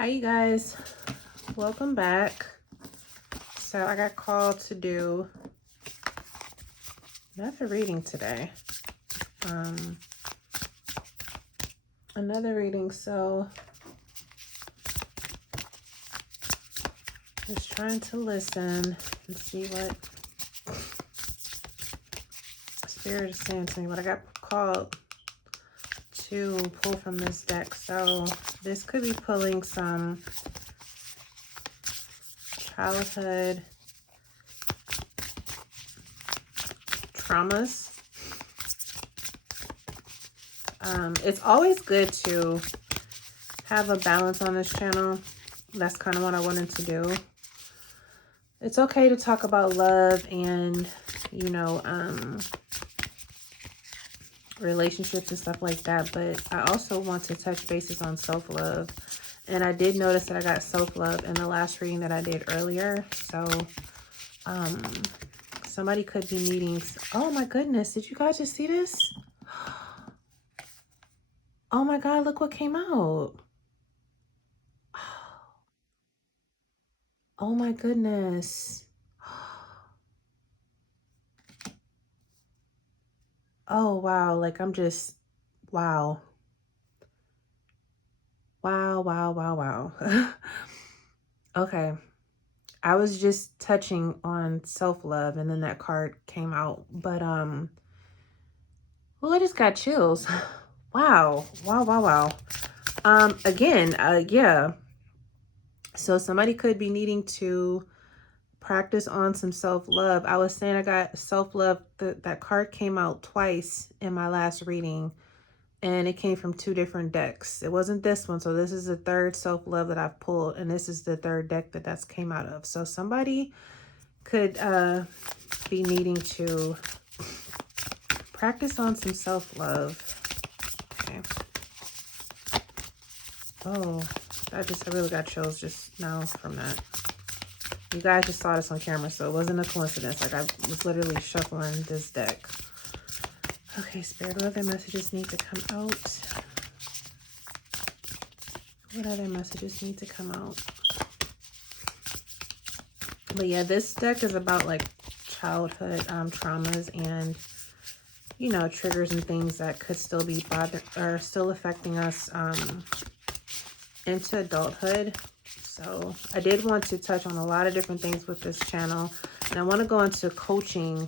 Hi, you guys. Welcome back. So I got called to do another reading today. Another reading. So just trying to listen and see what Spirit is saying to me. But I got called to pull from this deck. So this could be pulling some childhood traumas. It's always good to have a balance on this channel. That's kind of what I wanted to do. It's okay to talk about love and, relationships and stuff like that, but I also want to touch bases on self-love. And I did notice that I got self-love in the last reading that I did earlier. So, somebody could be needing... Oh my goodness, did you guys just see this? Oh my God, look what came out. Oh my goodness. Oh, wow. Like, I'm just... Wow. Wow, wow, wow, wow. Okay. I was just touching on self-love and then that card came out. But, well, I just got chills. Wow. Wow, wow, wow. Again, yeah. So somebody could be needing to practice on some self-love. I was saying I got self-love. That card came out twice in my last reading. And it came from two different decks. It wasn't this one. So this is the third self-love that I've pulled. And this is the third deck that's came out of. So somebody could be needing to practice on some self-love. Okay. Oh, I really got chills just now from that. You guys just saw this on camera, so it wasn't a coincidence. Like, I was literally shuffling this deck. Okay, Spirit, what other messages need to come out? What other messages need to come out? But yeah, this deck is about like childhood traumas and, triggers and things that could still be still affecting us into adulthood. So I did want to touch on a lot of different things with this channel, and I want to go into coaching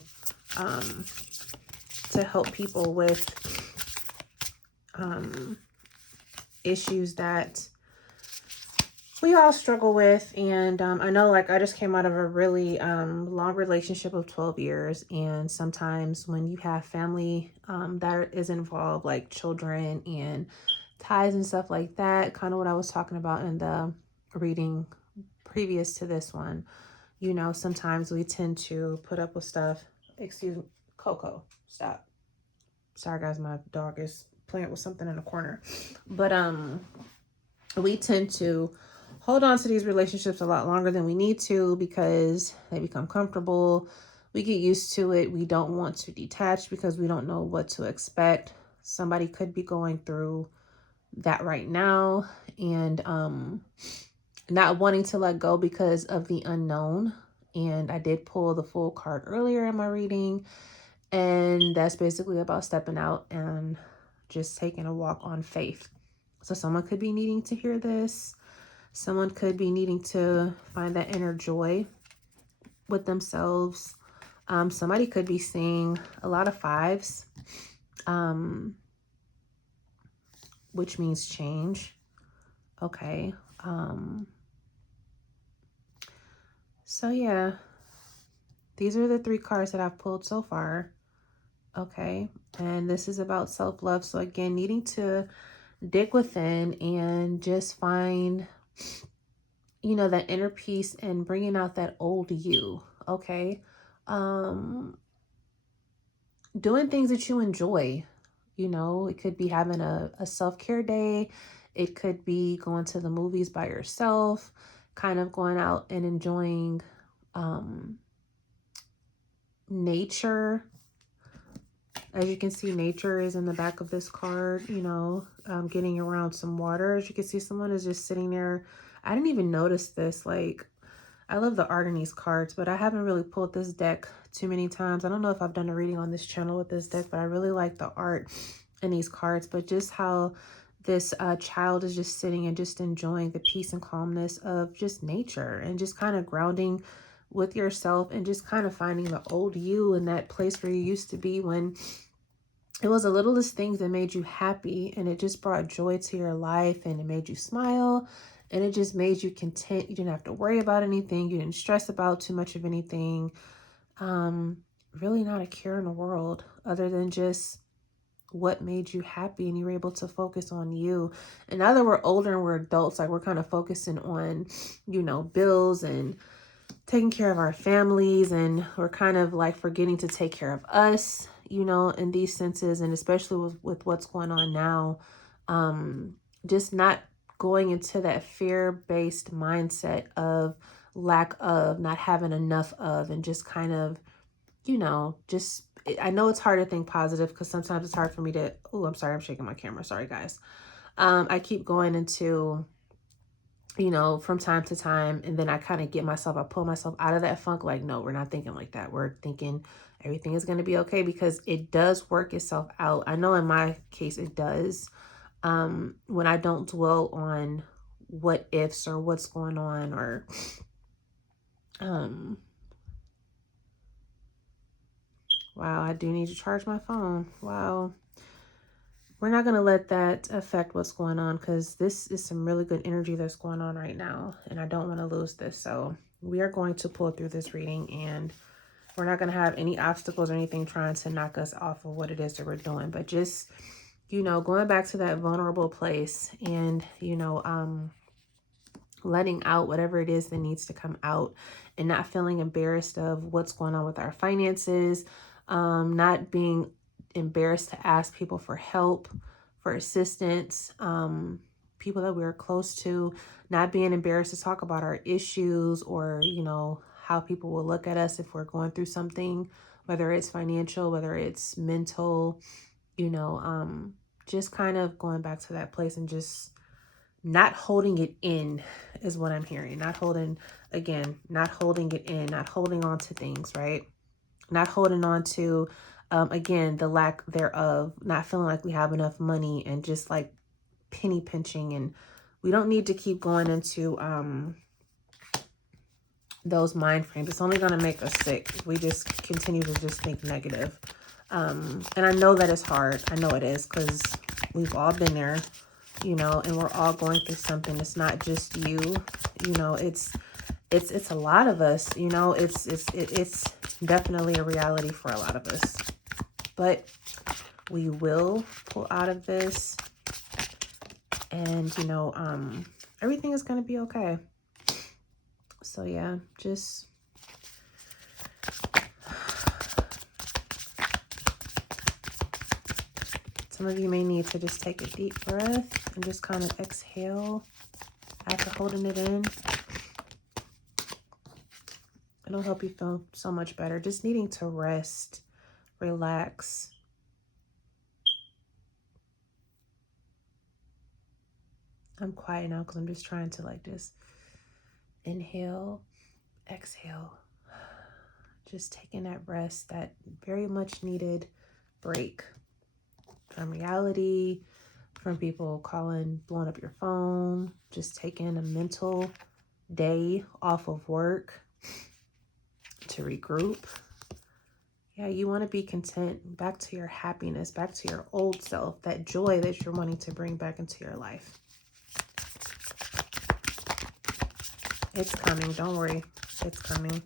to help people with issues that we all struggle with. And I know, like, I just came out of a really long relationship of 12 years. And sometimes when you have family that is involved, like children and ties and stuff like that, kind of what I was talking about in the reading previous to this one, sometimes we tend to put up with stuff. Excuse me, Coco, stop. Sorry, guys, my dog is playing with something in the corner. But we tend to hold on to these relationships a lot longer than we need to because they become comfortable. We get used to it. We don't want to detach because we don't know what to expect. Somebody could be going through that right now and not wanting to let go because of the unknown. And I did pull the full card earlier in my reading, and that's basically about stepping out and just taking a walk on faith. So someone could be needing to hear this. Someone could be needing to find that inner joy with themselves. Somebody could be seeing a lot of fives, which means change. Okay. So yeah, these are the three cards that I've pulled so far. Okay. And this is about self-love. So again, needing to dig within and just find, that inner peace and bringing out that old you. Okay. Doing things that you enjoy. It could be having a self-care day. It could be going to the movies by yourself, kind of going out and enjoying nature. As you can see, nature is in the back of this card, you know, getting around some water. As you can see, someone is just sitting there. I didn't even notice this. Like, I love the art in these cards, but I haven't really pulled this deck too many times. I don't know if I've done a reading on this channel with this deck, but I really like the art in these cards. But just how this child is just sitting and just enjoying the peace and calmness of just nature and just kind of grounding with yourself and just kind of finding the old you in that place where you used to be when it was the littlest things that made you happy, and it just brought joy to your life, and it made you smile, and it just made you content. You didn't have to worry about anything. You didn't stress about too much of anything. Really not a care in the world other than just what made you happy, and you were able to focus on you. And now that we're older and we're adults, like we're kind of focusing on, you know, bills and taking care of our families, and we're kind of like forgetting to take care of us, you know, in these senses. And especially with what's going on now, just not going into that fear-based mindset of lack of, not having enough of, and just kind of, you know, just, I know it's hard to think positive because sometimes it's hard for me to, oh, I'm sorry, I'm shaking my camera. Sorry, guys. I keep going into, you know, from time to time, and then I kind of I pull myself out of that funk. Like, no, we're not thinking like that. We're thinking everything is going to be okay, because it does work itself out. I know in my case it does. When I don't dwell on what ifs or what's going on, or wow, I do need to charge my phone. Wow. We're not going to let that affect what's going on, because this is some really good energy that's going on right now, and I don't want to lose this. So we are going to pull through this reading, and we're not going to have any obstacles or anything trying to knock us off of what it is that we're doing. But just, you know, going back to that vulnerable place, and, you know, letting out whatever it is that needs to come out, and not feeling embarrassed of what's going on with our finances, not being embarrassed to ask people for help, for assistance, people that we're close to, not being embarrassed to talk about our issues, or, you know, how people will look at us if we're going through something, whether it's financial, whether it's mental, you know, just kind of going back to that place and just not holding it in is what I'm hearing. Not holding it in, not holding on to things, right? Not holding on to, again, the lack thereof, not feeling like we have enough money, and just like penny pinching. And we don't need to keep going into those mind frames. It's only going to make us sick if we just continue to just think negative. And I know that it's hard. I know it is, because we've all been there, you know, and we're all going through something. It's not just you, you know, it's a lot of us, you know, it's definitely a reality for a lot of us, but we will pull out of this, and, you know, everything is going to be okay. So yeah, just some of you may need to just take a deep breath and just kind of exhale after holding it in. It'll help you feel so much better. Just needing to rest, relax. I'm quiet now because I'm just trying to like just inhale, exhale. Just taking that rest, that very much needed break from reality, from people calling, blowing up your phone, just taking a mental day off of work to regroup. Yeah, you want to be content, back to your happiness, back to your old self, that joy that you're wanting to bring back into your life. It's coming, don't worry, it's coming.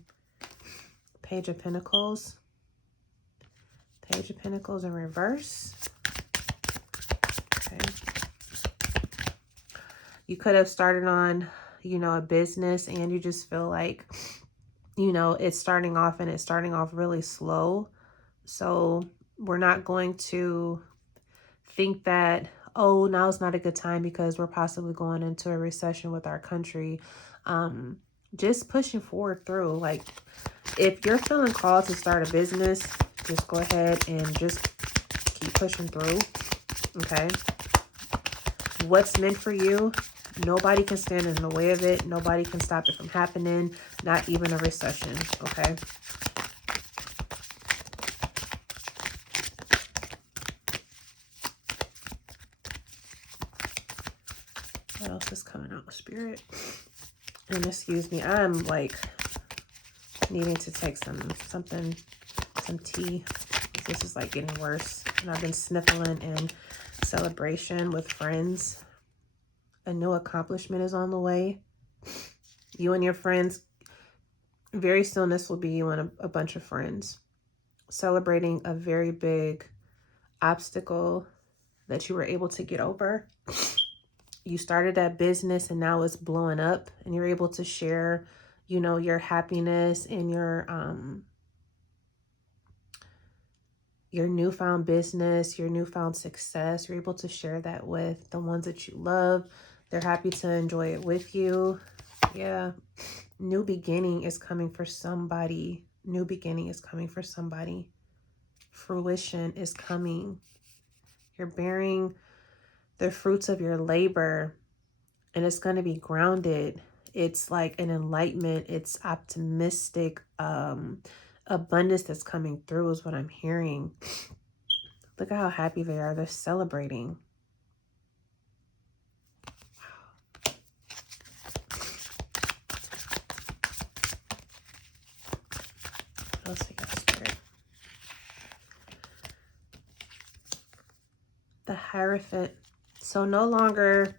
Page of Pentacles. Page of Pentacles in reverse. Okay. You could have started on, you know, a business, and you just feel like, you know, it's starting off, and it's starting off really slow. So we're not going to think that, oh, now's not a good time because we're possibly going into a recession with our country. Just pushing forward through. Like, if you're feeling called to start a business, just go ahead and just keep pushing through. Okay. What's meant for you, nobody can stand in the way of it. Nobody can stop it from happening. Not even a recession. Okay. What else is coming out with Spirit? And excuse me, I'm like needing to take some tea. This is like getting worse. And I've been sniffling in celebration with friends. A new accomplishment is on the way. You and your friends, very soon this will be you and a bunch of friends celebrating a very big obstacle that you were able to get over. You started that business and now it's blowing up, and you're able to share, you know, your happiness and your newfound business, your newfound success. You're able to share that with the ones that you love. They're happy to enjoy it with you. Yeah. New beginning is coming for somebody. New beginning is coming for somebody. Fruition is coming. You're bearing the fruits of your labor, and it's going to be grounded. It's like an enlightenment. It's optimistic. Abundance that's coming through is what I'm hearing. Look at how happy they are. They're celebrating. What else we got, Spirit? The Hierophant. So no longer,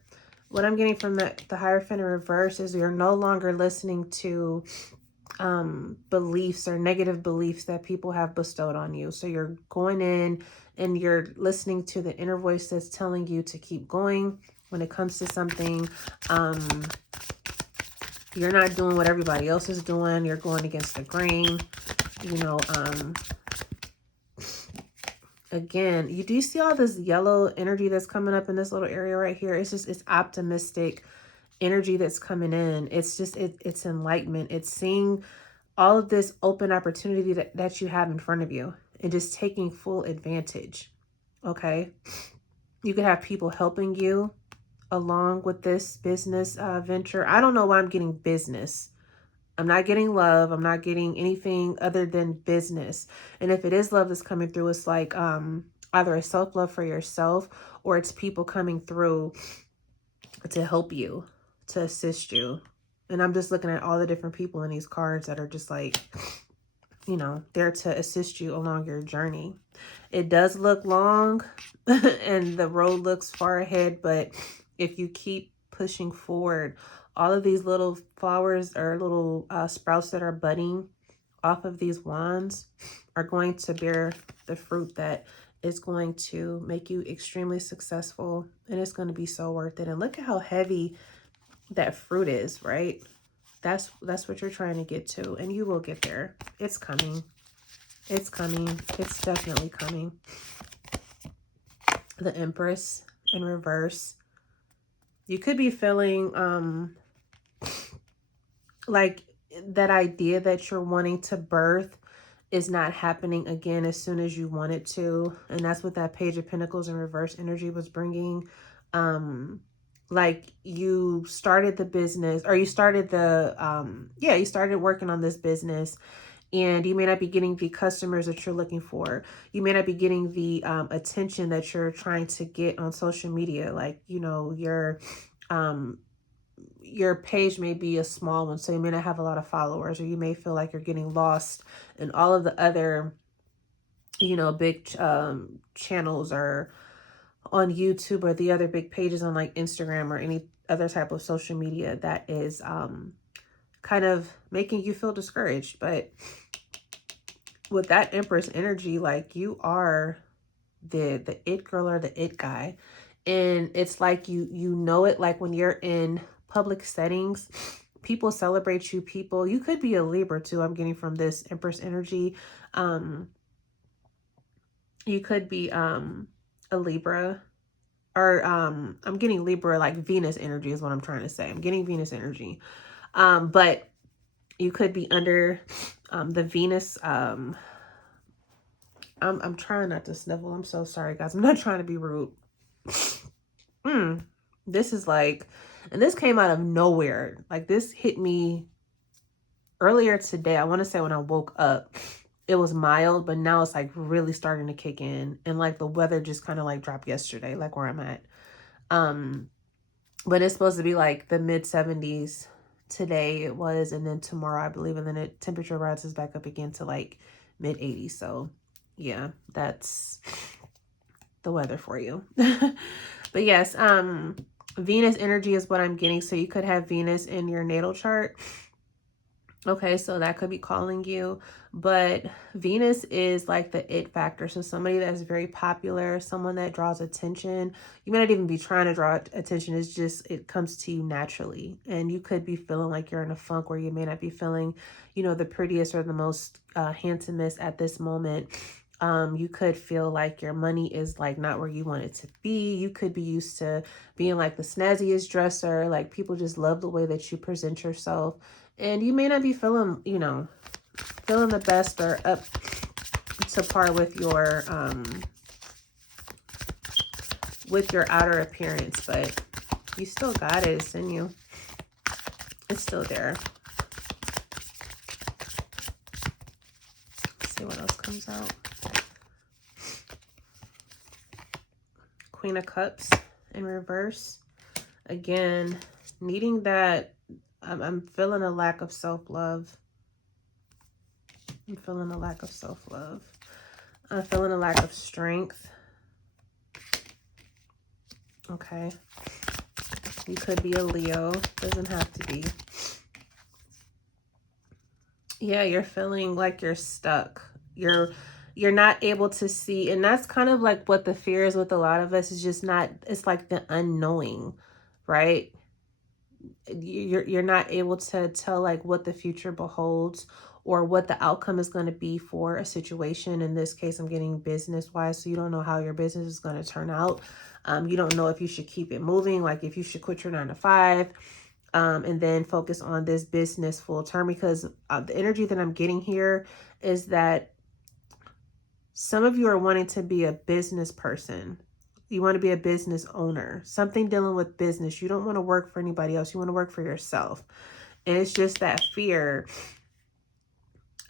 what I'm getting from the Hierophant in reverse is you're no longer listening to beliefs or negative beliefs that people have bestowed on you. So you're going in and you're listening to the inner voice that's telling you to keep going when it comes to something. You're not doing what everybody else is doing. You're going against the grain. You know, again, you do see all this yellow energy that's coming up in this little area right here. It's just, it's optimistic energy that's coming in. It's just, it's enlightenment. It's seeing all of this open opportunity that you have in front of you and just taking full advantage. Okay. You could have people helping you along with this business venture. I don't know why I'm getting business. I'm not getting love. I'm not getting anything other than business. And if it is love that's coming through, it's like either a self-love for yourself, or it's people coming through to help you, to assist you. And I'm just looking at all the different people in these cards that are just like, you know, there to assist you along your journey. It does look long and the road looks far ahead, but if you keep pushing forward, all of these little flowers or little sprouts that are budding off of these wands are going to bear the fruit that is going to make you extremely successful, and it's going to be so worth it. And look at how heavy that fruit is, right? That's what you're trying to get to, and you will get there. It's coming. It's coming. It's definitely coming. The Empress in reverse. You could be feeling like that idea that you're wanting to birth is not happening again as soon as you want it to. And that's what that Page of Pentacles in reverse energy was bringing. Like you started the business, or you started the, you started working on this business, and you may not be getting the customers that you're looking for. You may not be getting the attention that you're trying to get on social media. Like, you know, your page may be a small one, so you may not have a lot of followers, or you may feel like you're getting lost in all of the other, you know, big channels or on YouTube, or the other big pages on like Instagram or any other type of social media that is kind of making you feel discouraged. But with that Empress energy, like you are the it girl or the it guy. And it's like you know it, like when you're in public settings, people celebrate you. You could be a Libra too. I'm getting from this Empress energy. You could be a Libra, or I'm getting Libra, like Venus energy is what I'm trying to say. I'm getting Venus energy. But you could be under the Venus I'm trying not to sniffle. I'm so sorry, guys. I'm not trying to be rude. This is like, and this came out of nowhere. Like, this hit me earlier today. I want to say when I woke up, it was mild, but now it's like really starting to kick in. And like the weather just kind of like dropped yesterday, like where I'm at. But it's supposed to be like the mid 70s today it was, and then tomorrow I believe, and then it temperature rises back up again to like mid 80s. So yeah, that's the weather for you. But yes, Venus energy is what I'm getting. So you could have Venus in your natal chart. Okay, so that could be calling you, but Venus is like the it factor. So somebody that's very popular, someone that draws attention. You may not even be trying to draw attention. It's just, it comes to you naturally. And you could be feeling like you're in a funk where you may not be feeling, you know, the prettiest or the most handsomest at this moment. You could feel like your money is like not where you want it to be. You could be used to being like the snazziest dresser. Like, people just love the way that you present yourself. And you may not be feeling, you know, feeling the best or up to par with your outer appearance, but you still got it. It's in you. It's still there. Let's see what else comes out. Queen of Cups in reverse. Again, needing that. I'm feeling a lack of self-love. I'm feeling a lack of self-love. I'm feeling a lack of strength. Okay. You could be a Leo. Doesn't have to be. Yeah, you're feeling like you're stuck. You're not able to see. And that's kind of like what the fear is with a lot of us, is just not, it's like the unknowing, right? You're not able to tell like what the future beholds or what the outcome is going to be for a situation. In this case, I'm getting business wise. So you don't know how your business is going to turn out. You don't know if you should keep it moving, like if you should quit your 9-to-5 and then focus on this business full term, because the energy that I'm getting here is that some of you are wanting to be a business person. You want to be a business owner, something dealing with business. You don't want to work for anybody else. You want to work for yourself. And it's just that fear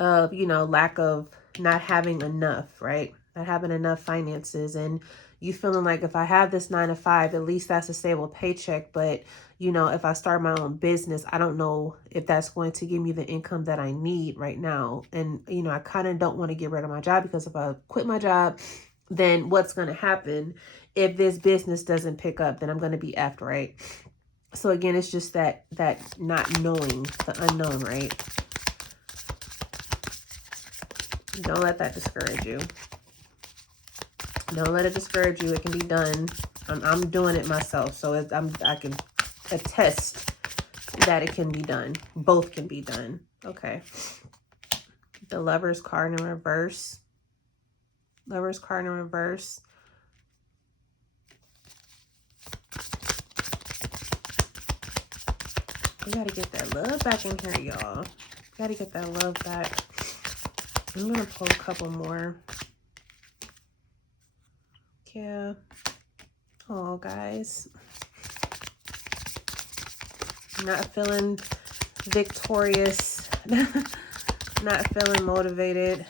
of, you know, lack of not having enough, right? Not having enough finances. And you feeling like, if I have this 9-to-5, at least that's a stable paycheck. But, you know, if I start my own business, I don't know if that's going to give me the income that I need right now. And, you know, I kind of don't want to get rid of my job, because if I quit my job, then what's going to happen if this business doesn't pick up? Then I'm going to be effed, right? So again, it's just that not knowing, the unknown, right? Don't let that discourage you. Don't let it discourage you. It can be done. I'm doing it myself, so I can attest that it can be done. Both can be done. Okay. The Lover's card in reverse. Lover's card in reverse. We got to get that love back in here, y'all. Got to get that love back. I'm going to pull a couple more. Yeah. Oh, guys. Not feeling victorious. Not feeling motivated.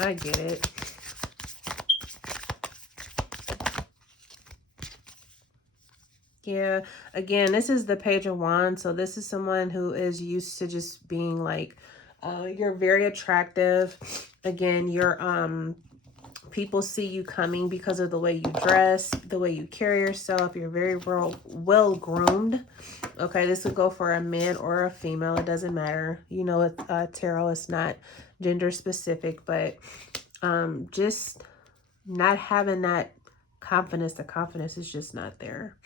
I get it. Yeah, again, this is the Page of Wands. So this is someone who is used to just being like, you're very attractive. Again, you're, people see you coming because of the way you dress, the way you carry yourself. You're very well groomed. Okay, this would go for a man or a female. It doesn't matter. You know, it's tarot. It's not gender specific, but just not having that confidence. The confidence is just not there.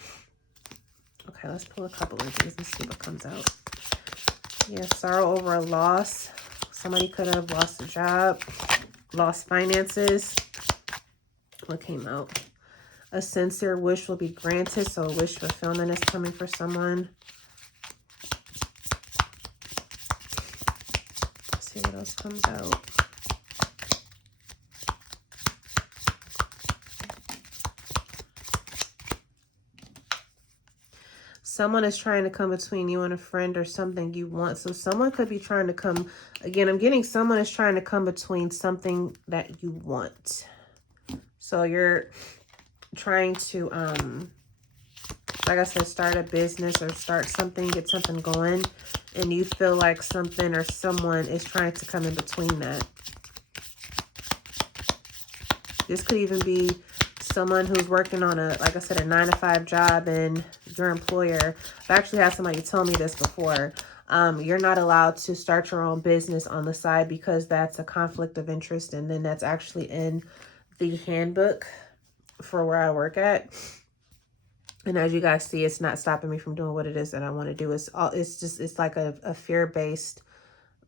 Okay, let's pull a couple of these and see what comes out. Yeah, sorrow over a loss. Somebody could have lost a job, lost finances. What came out? A sincere wish will be granted. So wish fulfillment is coming for someone. Let's see what else comes out. Someone is trying to come between you and a friend or something you want. So someone could be trying to come, again, I'm getting someone is trying to come between something that you want. So you're trying to, like I said, start a business or start something, get something going, and you feel like something or someone is trying to come in between that. This could even be someone who's working on a, like I said, a 9-to-5 job, and your employer. I've actually had somebody tell me this before. You're not allowed to start your own business on the side because that's a conflict of interest. And then that's actually in the handbook for where I work at. And as you guys see, it's not stopping me from doing what it is that I want to do. It's like a fear-based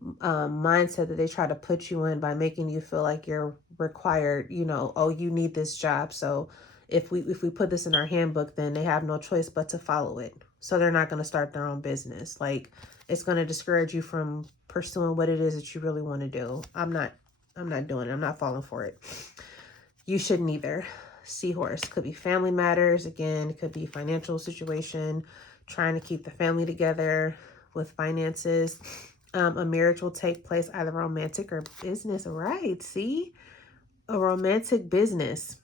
mindset that they try to put you in by making you feel like you're required, you know, oh, you need this job. So if we put this in our handbook, then they have no choice but to follow it. So they're not going to start their own business. Like, it's going to discourage you from pursuing what it is that you really want to do. I'm not doing it. I'm not falling for it. You shouldn't either. Seahorse could be family matters. Again, it could be financial situation, trying to keep the family together with finances. A marriage will take place, either romantic or business. Right. See, a romantic business,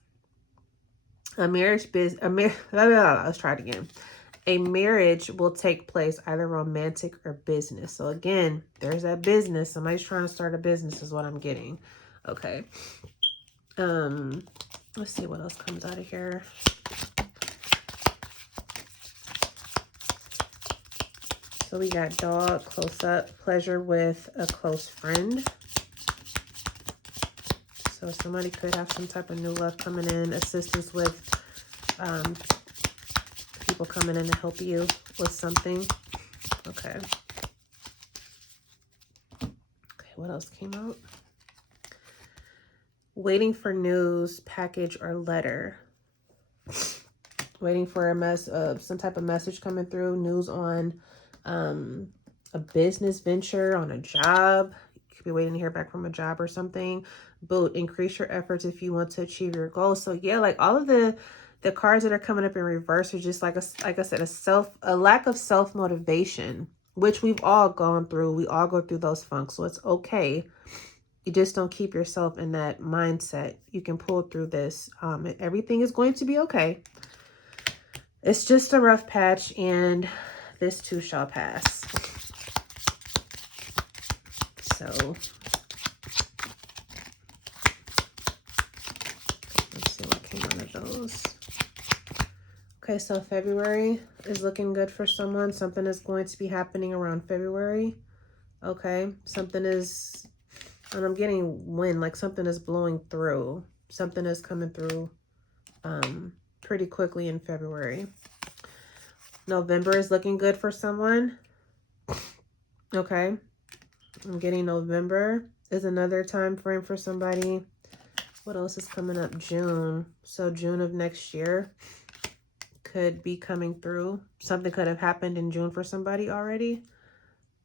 let's try it again. A marriage will take place, either romantic or business. So again, there's that business. Somebody's trying to start a business is what I'm getting. Okay. Let's see what else comes out of here. So we got dog, close up, pleasure with a close friend. So somebody could have some type of new love coming in, assistance with people coming in to help you with something. Okay. Okay, what else came out? Waiting for news, package, or letter. Waiting for some type of message coming through, news on a business venture, on a job. You could be waiting to hear back from a job or something. But increase your efforts if you want to achieve your goals. So yeah, like all of the cards that are coming up in reverse are just like I said, a lack of self-motivation, which we've all gone through. We all go through those funks. So it's okay. You just don't keep yourself in that mindset. You can pull through this. Everything is going to be okay. It's just a rough patch, and this too shall pass. So let's see what came out of those. Okay, so February is looking good for someone. Something is going to be happening around February. Okay, something is, and I'm getting wind, like something is blowing through. Something is coming through pretty quickly in February. November is looking good for someone. Okay, I'm getting November is another time frame for somebody. What else is coming up? June. So June of next year could be coming through. Something could have happened in June for somebody already.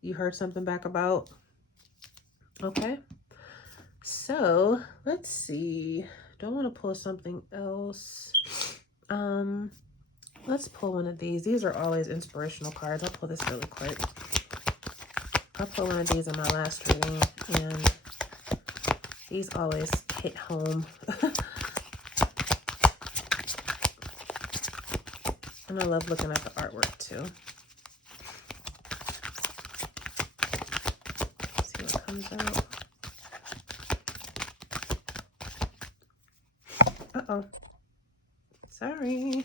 You heard something back about. Okay. So let's see. Don't want to pull something else. Let's pull one of these. These are always inspirational cards. I'll pull this really quick. I'll pull one of these in my last reading, and these always hit home. And I love looking at the artwork too. Let's see what comes out. Uh-oh. Sorry.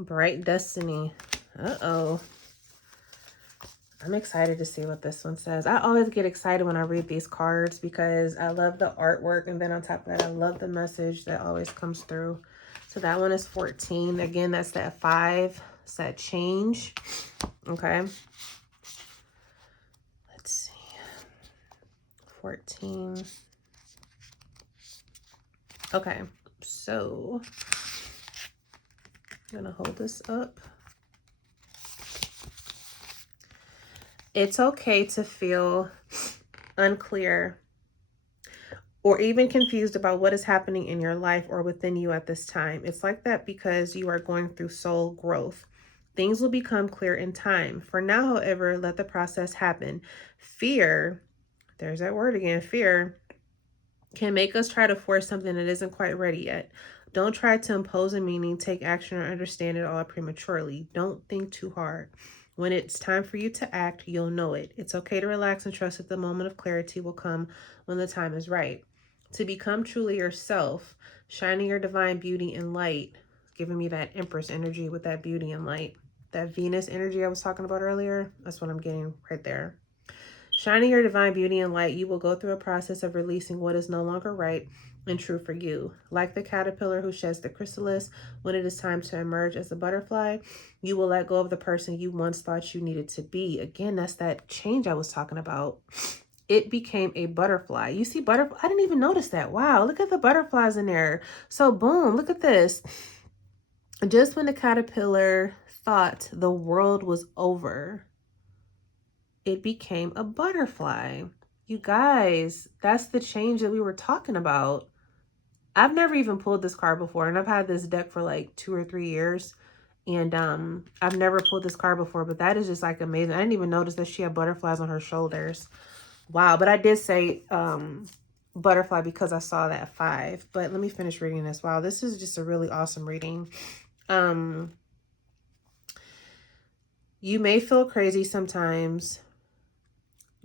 Bright Destiny. Uh-oh. I'm excited to see what this one says. I always get excited when I read these cards because I love the artwork. And then on top of that, I love the message that always comes through. So that one is 14. Again, that's that 5. It's that change. Okay. Let's see. 14. Okay. So I'm going to hold this up. It's okay to feel unclear, or even confused about what is happening in your life or within you at this time. It's like that because you are going through soul growth. Things will become clear in time. For now, however, let the process happen. Fear, there's that word again, fear, can make us try to force something that isn't quite ready yet. Don't try to impose a meaning, take action, or understand it all prematurely. Don't think too hard. When it's time for you to act, you'll know it. It's okay to relax and trust that the moment of clarity will come when the time is right. To become truly yourself, shining your divine beauty and light, giving me that Empress energy with that beauty and light. That Venus energy I was talking about earlier, that's what I'm getting right there. Shining your divine beauty and light, you will go through a process of releasing what is no longer right and true for you. Like the caterpillar who sheds the chrysalis, when it is time to emerge as a butterfly, you will let go of the person you once thought you needed to be. Again, that's that change I was talking about. It became a butterfly. You see butterfly? I didn't even notice that. Wow, look at the butterflies in there. So boom, look at this. Just when the caterpillar thought the world was over, it became a butterfly. You guys, that's the change that we were talking about. I've never even pulled this card before, and I've had this deck for like 2 or 3 years. And I've never pulled this card before, but that is just like amazing. I didn't even notice that she had butterflies on her shoulders. Wow, but I did say butterfly because I saw that 5. But let me finish reading this. Wow, this is just a really awesome reading. You may feel crazy sometimes,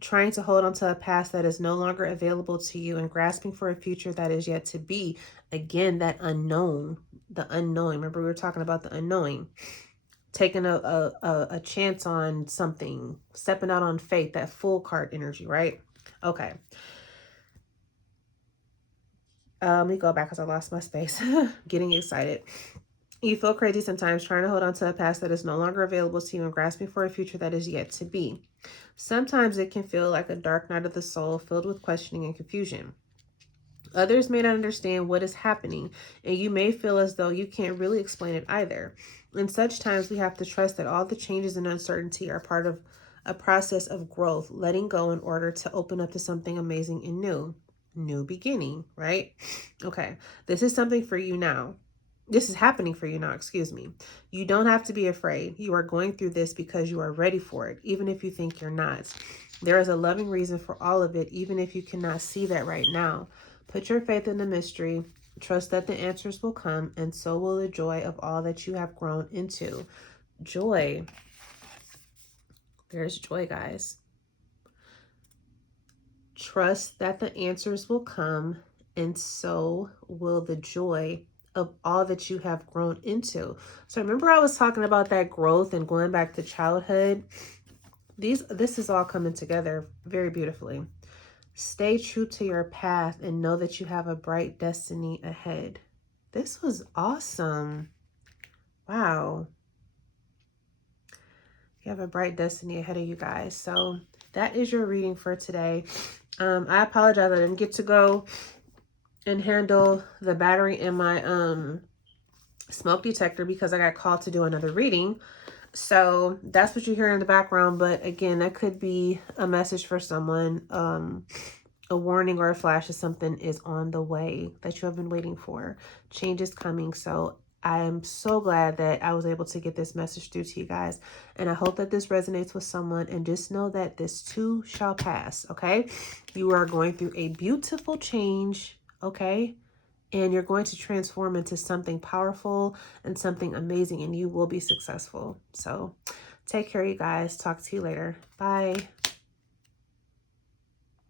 trying to hold on to a past that is no longer available to you and grasping for a future that is yet to be. Again, that unknown, the unknowing. Remember, we were talking about the unknowing. Taking a chance on something, stepping out on faith, that full card energy, right? Okay. Let me go back because I lost my space. Getting excited. You feel crazy sometimes, trying to hold on to a past that is no longer available to you and grasping for a future that is yet to be. Sometimes it can feel like a dark night of the soul filled with questioning and confusion. Others may not understand what is happening, and you may feel as though you can't really explain it either. In such times, we have to trust that all the changes and uncertainty are part of a process of growth, letting go in order to open up to something amazing and new. New beginning, right? Okay, this is something for you now. This is happening for you now, excuse me. You don't have to be afraid. You are going through this because you are ready for it, even if you think you're not. There is a loving reason for all of it, even if you cannot see that right now. Put your faith in the mystery. Trust that the answers will come, and so will the joy of all that you have grown into. Joy. There's joy, guys. Trust that the answers will come, and so will the joy of all that you have grown into. So remember I was talking about that growth and going back to childhood. This is all coming together very beautifully. Stay true to your path and know that you have a bright destiny ahead. This was awesome. Wow. You have a bright destiny ahead of you guys. So that is your reading for today. I apologize. I didn't get to go and handle the battery in my smoke detector because I got called to do another reading. So that's what you hear in the background. But again, that could be a message for someone, a warning or a flash of something is on the way that you have been waiting for. Change is coming. So I am so glad that I was able to get this message through to you guys. And I hope that this resonates with someone. And just know that this too shall pass. Okay. You are going through a beautiful change. Okay. And you're going to transform into something powerful and something amazing, and you will be successful. So take care, you guys. Talk to you later. Bye.